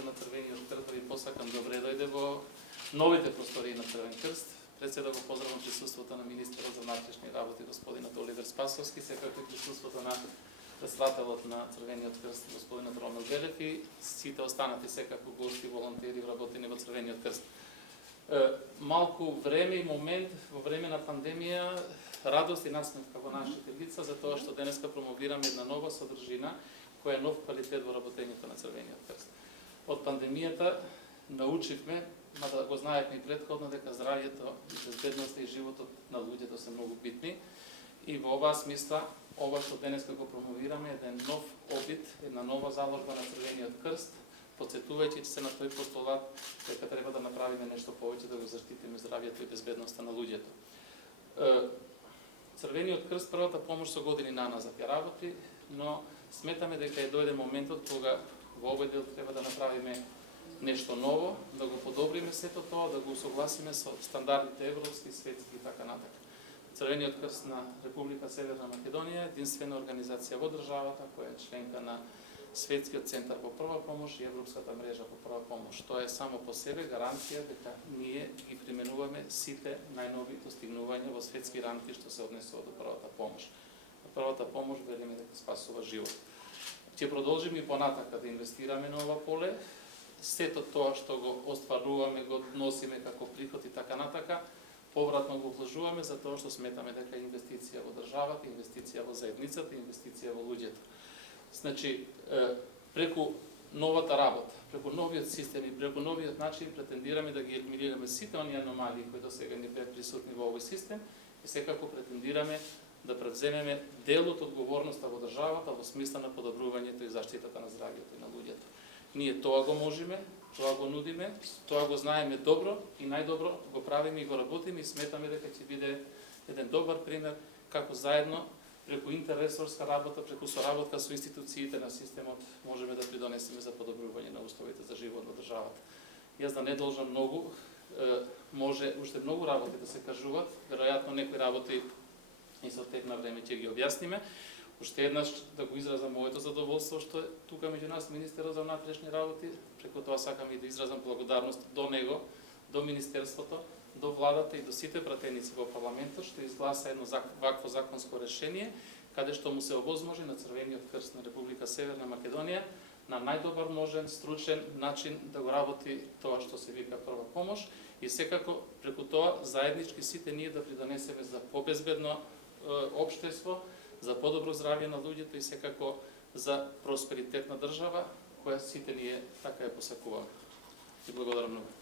на Црвениот крст да ви посакам добре дојде во новите простории на Црвен крст. Пред се да го поздравам присуството на министерот за внатрешни работи господинот Оливер Спасовски, секако и присуството на председателот на Црвениот крст господинот Ромел Белев и сите останати секако гости, волонтери, вработени во Црвениот крст. Малку време и момент во време на пандемија, радост и насмевка во нашите лица за тоа што денеска промовираме една нова содржина која е нов квалитет во работењето на Црвениот крст. Од пандемијата научивме, мада го знаевме и претходно, дека здравјето, безбедноста и животот на луѓето се многу битни. И во оваа смисла, ова што денеска го промовираме е еден нов обид, една нова заложба на Црвениот крст, подсетувајќи се на тој постулат дека треба да направиме нешто повеќе да го заштитиме здравјето и безбедноста на луѓето. Црвениот крст првата помош со години наназад ја работи, но сметаме дека е дојде моментот кога во овој дел треба да направиме нешто ново, да го подобриме сето тоа, да го усогласиме со стандардите европски, светски и така натака. Црвениот крст на Република Северна Македонија е единствена организација во државата која е членка на Светскиот центар по прва помош и Европската мрежа по прва помош. Тоа е само по себе гаранција дека ние ги применуваме сите најнови достигнувања во светски рамки што се однесува до првата помош. Првата помош велиме дека спасува живот. Ќе продолжиме и понатака да инвестираме на ова поле. Сето тоа што го остваруваме, го носиме како приход и така натака, повратно го вложуваме за тоа што сметаме дека е инвестиција во државата, инвестиција во заедницата, инвестиција во луѓето. Значи, преку новата работа, преку новиот систем и преку новиот начин претендираме да ги елиминираме сите оние аномалии кои досега не беа присутни во овој систем и секако претендираме да превземеме дел од одговорноста во државата во смисла на подобрувањето и заштитата на здравјето и на луѓето. Ние тоа го можеме, тоа го нудиме, тоа го знаеме добро и најдобро го правиме и го работиме и сметаме дека ќе биде еден добар пример како заедно преку интерресорска работа, преку соработка со институциите на системот можеме да придонесеме за подобрување на условите за живот во државата. Јас да не должам многу, може уште многу работи да се кажуваат, веројатно некои работи и со тек на време ќе ги објасниме. Уште еднаш да го изразам моето задоволство што е тука меѓу нас министерот за внатрешни работи, преку тоа сакам и да изразам благодарност до него, до министерството, до владата и до сите пратеници во парламентот што изгласа едно вакво законско решение каде што му се овозможи на Црвениот крст на Република Северна Македонија на најдобар можен стручен начин да го работи тоа што се вика прва помош и секако преку тоа заеднички сите ние да придонесеме за побезбедно општество, за подобро здравје на луѓето и секако за просперитет на држава која сите ние така ја посакуваме. И благодарам многу.